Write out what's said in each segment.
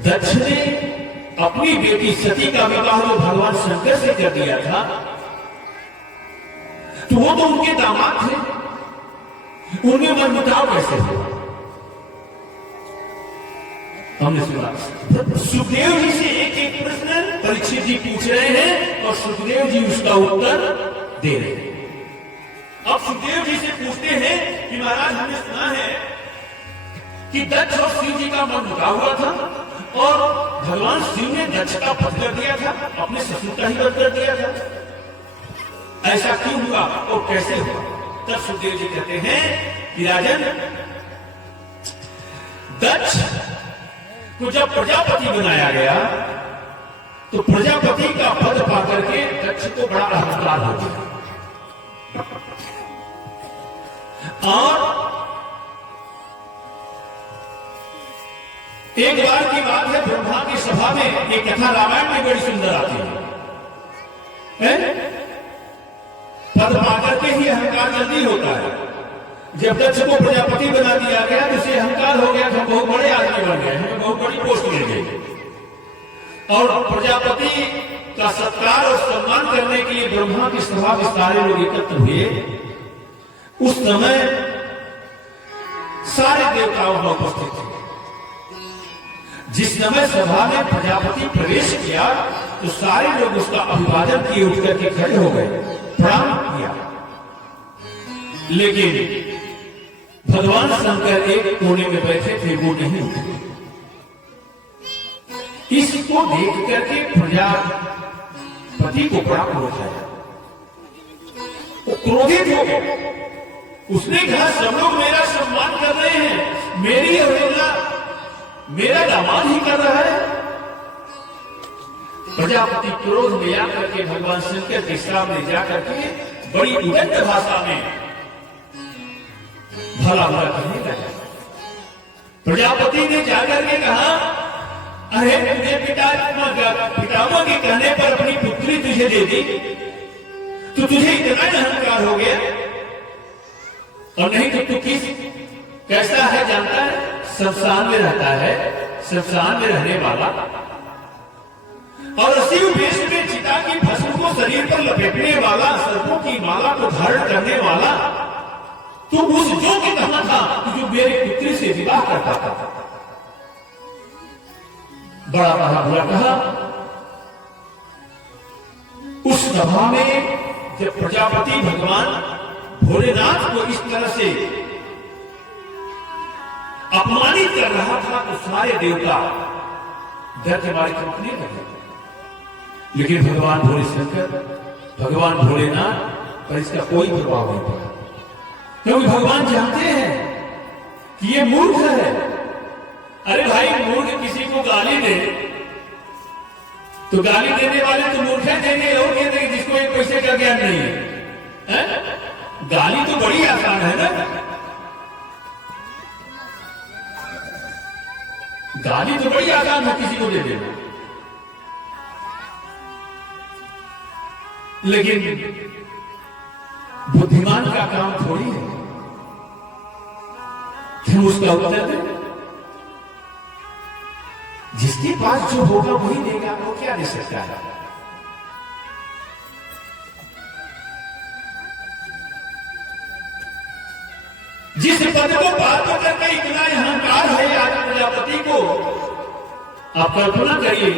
दक्ष ने अपनी बेटी सती का विवाह जो भगवान शंकर से कर दिया था, तो वो तो उनके दामाद थे, उनमें मनमुटाव कैसे हुआ? हमने सुना सुखदेव जी से एक एक प्रश्न परीक्षित जी पूछ रहे हैं और सुखदेव जी उसका उत्तर दे रहे हैं। अब सुखदेव जी से पूछते हैं कि महाराज, हमने सुना है कि दक्ष और शिव जी का मनमुटाव हुआ था और भगवान शिव ने दक्ष का वध कर दिया था, अपने ससुर का ही वध कर दिया था, ऐसा क्यों हुआ और कैसे हुआ? तब सुखदेव जी कहते हैं कि राजन, दक्ष को जब प्रजापति बनाया गया तो प्रजापति का पद पाकर के दक्ष को बड़ा अहंकार हो गया और एक बार की बात है, ब्रह्मा की सभा में एक कथा रामायण में बड़ी सुंदर आती है? पद पाकर के ही अहंकार जल्दी होता है। जब दक्ष को प्रजापति बना दिया गया तो उसे अहंकार हो गया, हम बहुत बड़े आदमी बन गए, हमें बहुत बड़ी पोस्ट मिल गई और प्रजापति का सत्कार और सम्मान करने के लिए ब्रह्मा की सभा में सारे लोग एकत्र हुए। उस समय सारे देवता वहां उपस्थित थे। जिस समय सभा में प्रजापति प्रवेश किया तो सारे लोग उसका अभिवादन किए, उठ करके खड़े हो गए, प्रणाम किया। लेकिन भगवान शंकर एक कोने में बैठे थे, वो नहीं उठे। इसको देख करके प्रजापति को बड़ा क्रोध आया, वो क्रोधित हो गए। उसने कहा, सब लोग मेरा सम्मान कर रहे हैं, मेरी अवहेलना मेरा दामाद ही कर रहा है। प्रजापति क्रोध में आकर के भगवान शंकर के सामने जाकर के बड़ी उदंड भाषा में भला भला कहने लगा। प्रजापति ने जाकर के कहा, अरे तुझे पितामह के कहने पर अपनी पुत्री तुझे दे दी, तो तुझे इतना अहंकार हो गया? और नहीं तो तू कैसा है जानता है? शमशान में रहता है, शमशान में रहने वाला और शिव वेश में चिता की भस्म को शरीर पर लपेटने वाला, सर्पों की माला को धारण करने वाला, तू उस जो के कहा था जो मेरी पुत्री से विवाह करता था। बड़ा कहा, बुरा कहा। उस सभा में जब प्रजापति भगवान भोलेनाथ को इस तरह से अपमानित कर रहा था तो सारे देवता डर के मारे कंपने लगे। लेकिन भगवान भोले शंकर, भगवान भोलेनाथ पर इसका कोई प्रभाव नहीं पड़ा, क्योंकि भगवान जानते हैं कि ये मूर्ख है। अरे भाई, मूर्ख किसी को गाली दे तो गाली देने वाले तो मूर्ख देंगे और कह देंगे जिसको एक पैसे का ज्ञान नहीं है? गाली तो बड़ी आसान है ना, गाली तो बड़ी आसान है किसी को दे देना। लेकिन बुद्धिमान का काम थोड़ी है कि उसका उत्तर दे। जिसके पास जो होगा वही देगा, वो क्या दे सकता है? जिस पद को बात करके इतना अहंकार है आज प्रजापति को, आप कल्पना करिए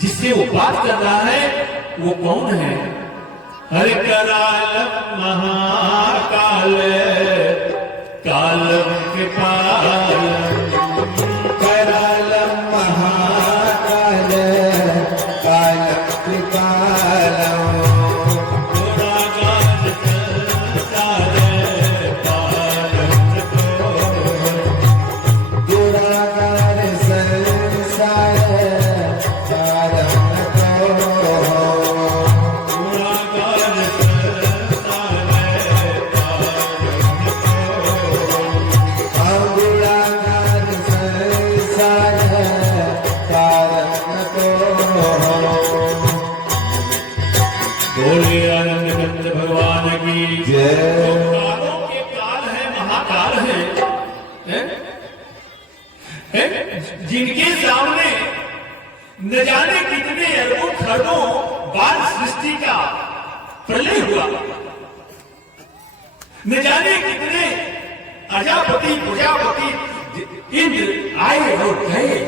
जिससे वो बात कर रहा है वो कौन है? हरे कराल महाकाल काल कृपाल, कराल महाकाल काल कृपाल, Gula जिनके सामने न जाने कितने अरबों खरबों बाल सृष्टि का प्रलय हुआ, न जाने कितने अजापति प्रजापति इंद्र आए और गए।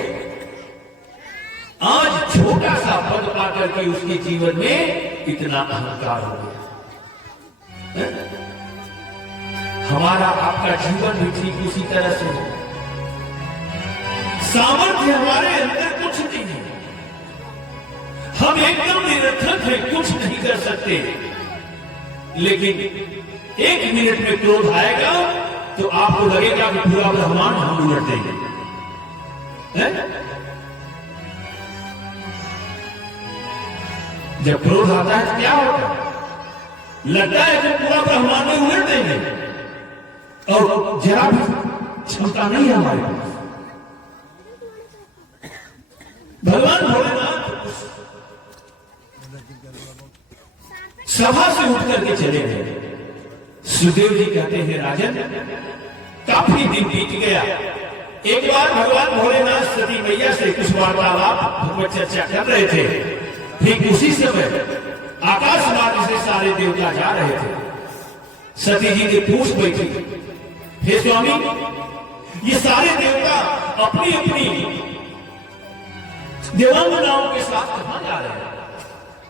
आज छोटा सा पद पाकर के उसके जीवन में इतना अहंकार हो गया। हमारा आपका जीवन भी ठीक उसी तरह से हो। सामर्थ्य हमारे अंदर कुछ नहीं है, हम एकदम निरर्थक हैं, कुछ नहीं कर सकते। लेकिन 1 मिनट में क्रोध आएगा तो आपको लगेगा कि पूरा ब्रह्मांड हम उलट देंगे। जब क्रोध आता है तो क्या होता है? लगता है कि पूरा ब्रह्मांड में उलट देंगे, और जरा भी क्षमता नहीं है हमारे पास। भगवान भोलेनाथ सभा से उठ करके चले गए। सुखदेव जी कहते हैं, राजन काफी दिन बीत गया। एक बार भगवान भोलेनाथ सती मैया से कुछ वार्तालाप भगवत चर्चा कर रहे थे। ठीक उसी समय आकाश मार्ग से सारे देवता जा रहे थे। सती जी ने पूछ बैठी, हे स्वामी, ये सारे देवता अपनी अपनी देवांगनाओं के साथ कहां जा रहे हैं?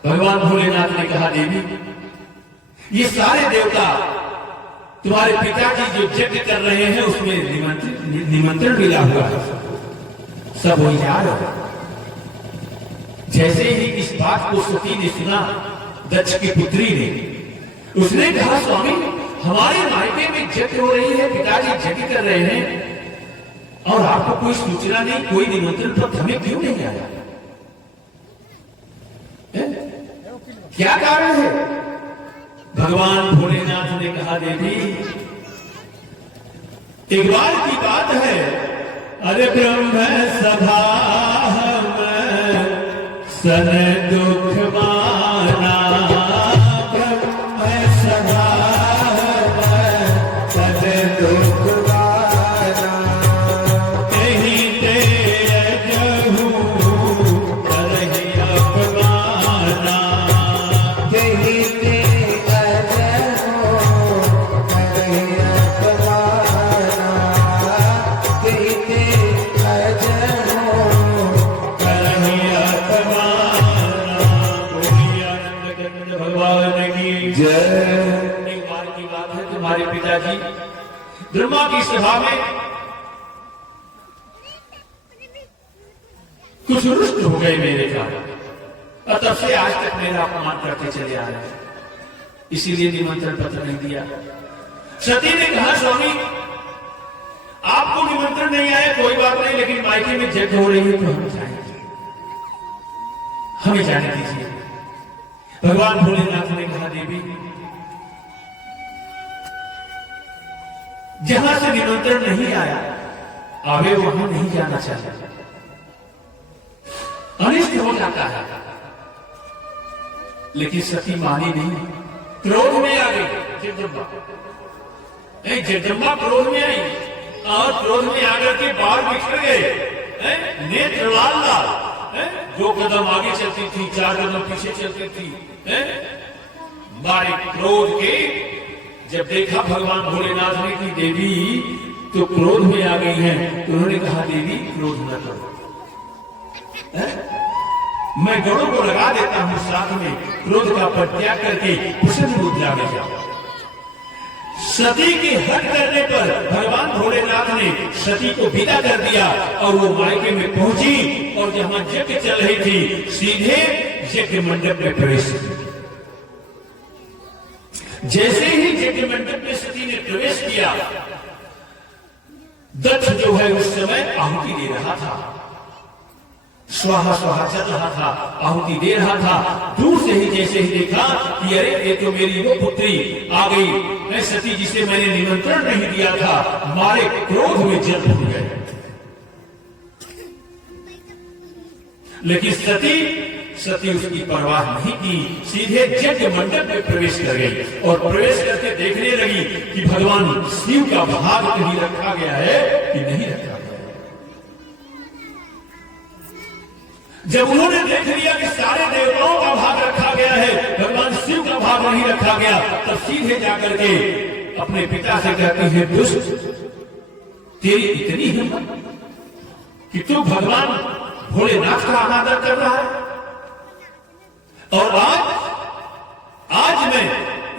भगवान भोलेनाथ ने कहा, देवी, ये सारे देवता तुम्हारे पिताजी जो यज्ञ कर रहे हैं उसमें निमंत्रण मिला हुआ है, सब वही जा रहे हैं। जैसे ही इस बात को सती ने सुना, दक्ष की पुत्री ने, उसने कहा, स्वामी, हमारे मायके में यज्ञ हो रही है, पिताजी यज्ञ कर रहे हैं और आपको कोई सूचना नहीं, कोई निमंत्रण पत्र हमें क्यों नहीं आया? क्या कारण है? भगवान भोलेनाथ ने कहा, देवी, एक बार की बात है, अरे ब्रह्म सभा सन दुख माना, ब्रह्म सभा सन दुख माना, कहीं तेज हूँ करही अपमाना, कहीं तेज हो करही अपमाना, कहीं तेज हो करही अपमाना। बोलिए आनंद कंद भगवान की जय। एक बार की बात है, तुम्हारे पिताजी ब्रह्मा की सभा में कुछ रुष्ट हो गए मेरे कारण, और तब से आज तक मेरा अपमान करते चले आ रहे हैं, इसीलिए निमंत्रण पत्र नहीं दिया। सती ने कहा, स्वामी, आपको निमंत्रण नहीं आया कोई बात नहीं, लेकिन मायके में यज्ञ हो रही है तो हम जाएंगे, हमें जाने दीजिए। भगवान भोलेनाथ ने कहा, देवी, जहां से निमंत्रण नहीं आया, आगे वहां नहीं जाना चाहिए, अनिष्ट हो जाता है। लेकिन सती मानी नहीं, क्रोध में आ गई जगदम्बा। जगदम्बा क्रोध में आई और क्रोध में आकर के बाल बिखर गए, नेत्र लाल लाल, 2 कदम आगे चलती थी, 4 कदम पीछे चलती थी। मारे क्रोध के जब देखा भगवान भोलेनाथ ने कि देवी तो क्रोध में आ गई हैं, तो उन्होंने कहा, देवी क्रोध न करो, मैं गणों को लगा देता हूं साथ में, क्रोध का परित्याग करके प्रसन्न मुद्रा में जाओ। सती के हट करने पर भगवान भोलेनाथ ने सती को विदा कर दिया और वो मायके में पहुंची, और जहां यज्ञ चल रही थी सीधे यज्ञ मंडप में प्रवेश किया। जैसे ही यज्ञ मंडप में सती ने प्रवेश किया, दक्ष जो है उस समय आहुति दे रहा था, स्वाहा स्वाहा चल रहा था, आहुति दे रहा था। दूर से ही जैसे ही देखा कि अरे ये तो मेरी वो पुत्री आ गई, मैं सती जी से मैंने निमंत्रण नहीं दिया था, मारे क्रोध में जल भूल गए। लेकिन सती उसकी परवाह नहीं की, सीधे यज्ञ मंडप में प्रवेश कर गई और प्रवेश करके देखने लगी कि भगवान शिव का भाग कहीं रखा गया है कि नहीं रखा गया। जब उन्होंने देख लिया कि सारे देवताओं का भाग रखा गया है, भगवान शिव का भाग नहीं रखा गया, तब सीधे जाकर के अपने पिता से कहती है, दुष्ट, तेरी इतनी हिम्मत कि तू भगवान भोलेनाथ का अनादर कर रहा है। और आज मैं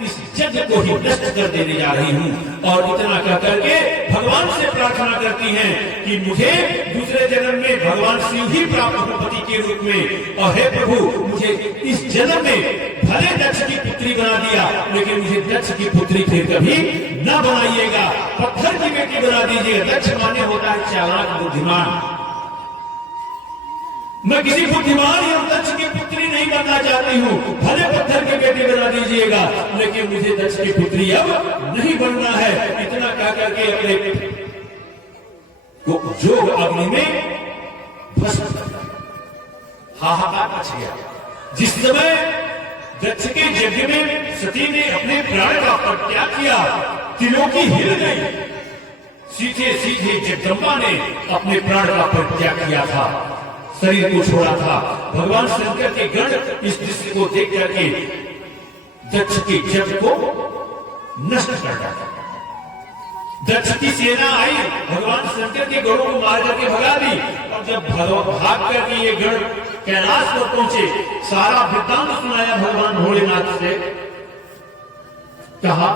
इस यज्ञ को ही नष्ट कर देने जा रही हूं। और इतना कह करके भगवान से प्रार्थना करती हैं कि मुझे दूसरे जन्म में भगवान शिव ही प्राप्त हो पति के रूप में, और हे प्रभु, मुझे इस जन्म में भले दक्ष की पुत्री बना दिया, लेकिन मुझे दक्ष की पुत्री फिर कभी न बनाइएगा, पत्थर की बेटी बना दीजिएगा। दक्ष माने होता है चालाक, बुद्धिमान। मैं किसी बुद्धिमान या दक्ष की पुत्री नहीं बनना चाहती हूँ, भले पत्थर की बेटी बना दीजिएगा, लेकिन मुझे दक्ष की पुत्री अब नहीं बनना है। इतना कह करके अपने को जोग अग्नि में भस्म कर दिया। हाहाकार मच गया। जिस समय दक्ष के यज्ञ में सती ने अपने प्राण का परित्याग किया, त्रिलोकी हिल गई। सीधे सीधे जगदम्बा ने अपने प्राण का परित्याग किया था, शरीर को छोड़ा था। भगवान शंकर के गण इस दृश्य को देख करके दक्ष के यज्ञ को नष्ट कर डाला। दक्ष की सेना आई, भगवान शंकर के गणों को मार करके भगा दी। और जब भाग करके ये गण कैलाश पर पहुंचे, सारा वृत्तांत सुनाया भगवान भोलेनाथ से। कहा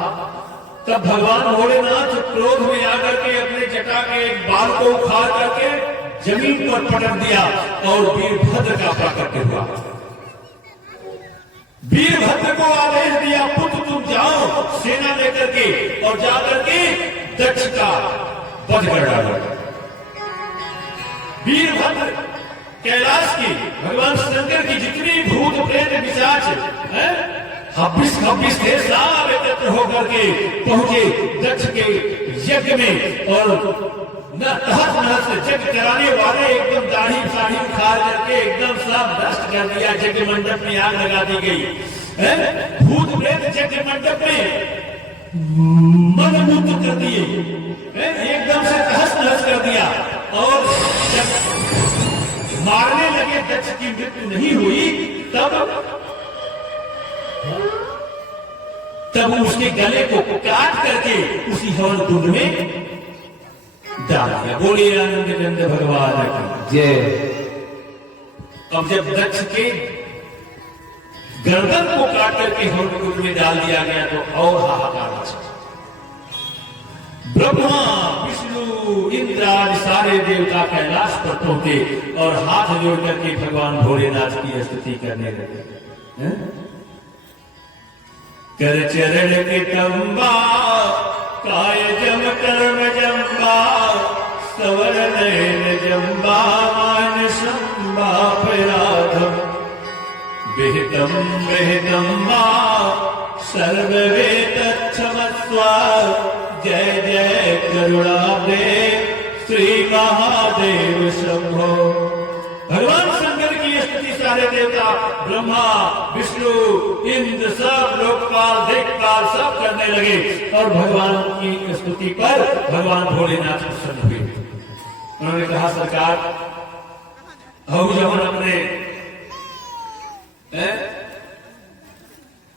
तब भगवान भोलेनाथ क्रोध में आकर के अपने जटा के एक बाल को उखाड़ करके जमीन पर पटक दिया और वीरभद्र का प्राकट्य हुआ। वीरभद्र को आदेश दिया, पुत्र तुम जाओ सेना लेकर के और जाकर के दक्ष का वध कर डालो। वीरभद्र कैलाश की भगवान शंकर की जितनी भूत प्रेत पिशाच है, हब्बिस थे, सारे एकत्र होकर के पहुंचे दक्ष के यज्ञ में। और न तहस नहस यज्ञ कराने वाले एकदम दाढ़ी साढ़ी उखाड़ करके एकदम सब नष्ट कर दिया। यज्ञ मंडप में आग लगा दी गई। भूत प्रेत यज्ञ मंडप में मदमुक्त कर दिए, एकदम से तहस नहस कर दिया। और जब मारने लगे, दक्ष की मृत्यु नहीं हुई, तब उसके गले को काट करके उसी हवन कुंड में डाल दिया। बोलिए आनंद नंद भगवान की जय। अब जब दक्ष के गर्दन को काट करके हवन कुंड में डाल दिया गया तो और हाहाकार मचा। ब्रह्मा, विष्णु, इंद्र आदि सारे देवता कैलाश पर पहुंचे और हाथ जोड़ करके भगवान भोलेनाथ की स्तुति करने लगे। कर चरण के तंबा, काय जम कर्म जम्बा, सवर नयन जम्बा, मान शंबा पराधम, विहितम विहितम्बा, सर्ववेद क्षमस्वा, जय जय करुणाब्धे श्री महादेव शंभो। भगवान शंकर की स्तुति सारे देवता ब्रह्मा, विष्णु, इंद्र सब लोकपाल, देखपाल सब करने लगे। और भगवान की स्तुति पर भगवान भोलेनाथ प्रसन्न हुए। उन्होंने कहा, सरकार हम जब अपने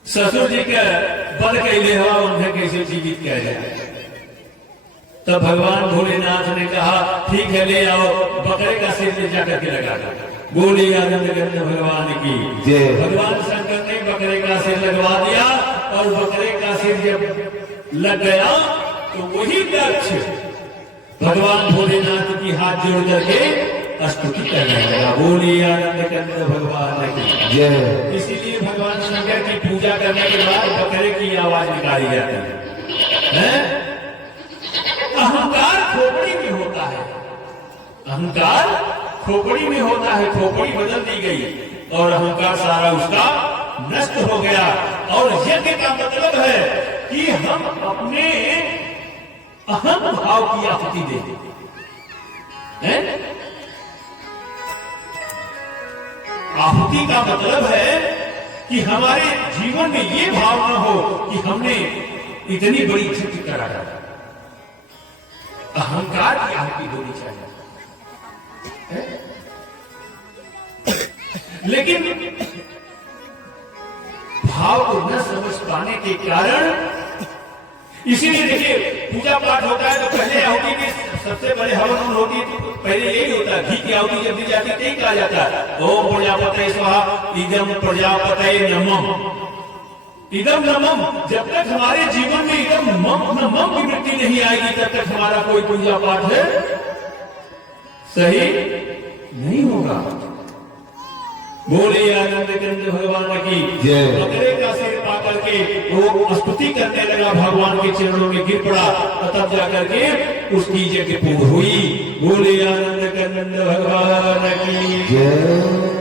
ससुर जी के बल कैले हुआ, उन्हें कैसे जीवित किया जाए। तब भगवान भोलेनाथ ने कहा, ठीक है, ले आओ, बकरे का सिर ले जाकर के लगा दो। बोलिए आनंद गंध भगवान की जय। भगवान शंकर ने बकरे का सिर लगवा दिया और बकरे का सिर जब लग गया तो वही दक्ष भगवान भोलेनाथ की हाथ जोड़ करके स्तुति करने लगा। बोलिए आनंद गंध भगवान की जय। इसीलिए भगवान शंकर की पूजा करने के बाद बकरे की आवाज निकाली जाती है। अहंकार खोपड़ी में होता है, अहंकार खोपड़ी में होता है। खोपड़ी बदल दी गई और अहंकार सारा उसका नष्ट हो गया। और यज्ञ का मतलब है कि हम अपने अहम भाव की आहुति दें। आहुति का मतलब है कि हमारे जीवन में ये भावना हो कि हमने इतनी बड़ी इज्जत करा है। अहंकार की आहुति होनी चाहिए। लेकिन भाव को न समझ पाने के कारण, इसीलिए देखिए पूजा पाठ होता है तो पहले आहुति की सबसे पहले हवन होती है, तो पहले यही होता है, घी की आहुति जब दी जाती है तो यही कहा जाता है, ओम प्रजापतये स्वाहा, इदम प्रजापतये नमः, इदम नमः। जब तक हमारे जीवन में इदम मम की वृत्ति नहीं आएगी, तब तक हमारा कोई पूजा पाठ है सही नहीं होगा। बोले आनंद कंद भगवान की जय। बकरे का सिर पा करके वो स्तुति करने लगा, भगवान के चरणों में गिर पड़ा, तब जाकर के उसकी यज्ञ पूर्ण हुई। बोले आनंद कंद भगवान की जय।